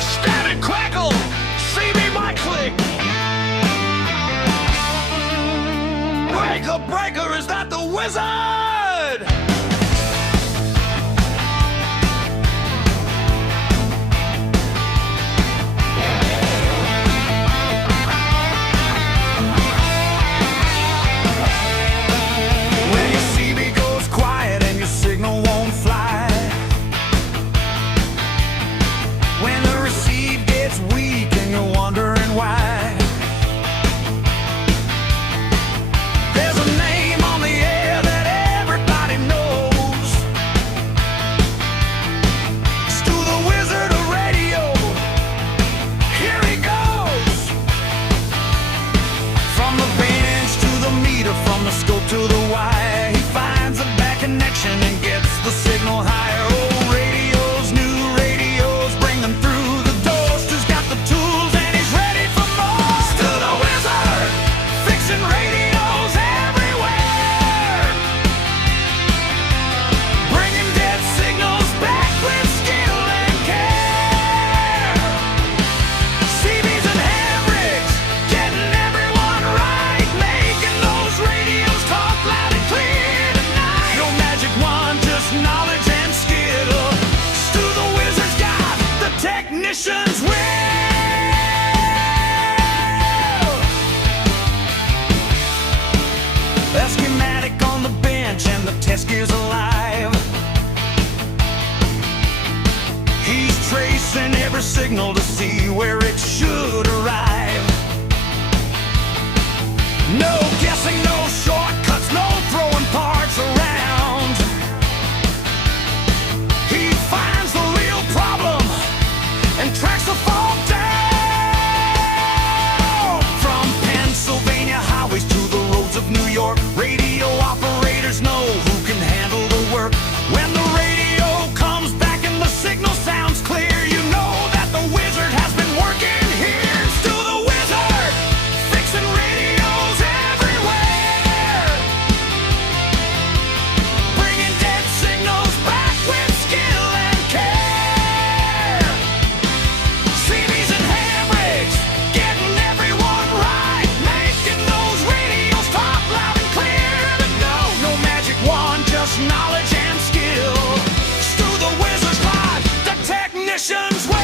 Static crackle, see me my click. Breaker, breaker, is that the wizard? When your CB goes quiet and your signal won't fly, when the receive gets weak and you're wondering why, there's a name on the air that everybody knows. Stu the Wizard of Radio, here he goes. From the bench to the meter, from the scope to the wire, he finds a bad connection and gets the signal higher. Old radios, new radios, bring them through the doors. Stu's got the tools and he's ready for more. Stu the Wizard, fixing radios everywhere, bringing dead signals back with skill and care. CBs and Hamricks, getting everyone right, making those radios talk loud and clear tonight. No magic wand, just knowledge and skill. Stu the Wizard's got the technician's will. A schematic on the bench and the test gear's alive. He's tracing every signal to see where it should arrive. No guessing, no shortcuts, no throwing parts around. He finds the real problem and tracks the fault down. From Pennsylvania highways to the roads of New York, radio operators know who can handle the work. When the radio comes back and the signal sounds clear, you know that the wizard has been working here. Stu the Wizard, fixing radios everywhere, bringing dead signals back with skill and care. CBs and Hamricks, getting everyone right, making those radios talk loud and clear to know. No magic wand, just knowledge and skill. Stu the Wizard's got the technician's will.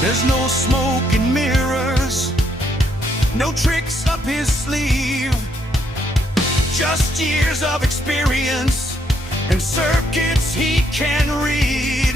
There's no smoke and mirrors, no tricks up his sleeve, just years of experience and circuits he can read.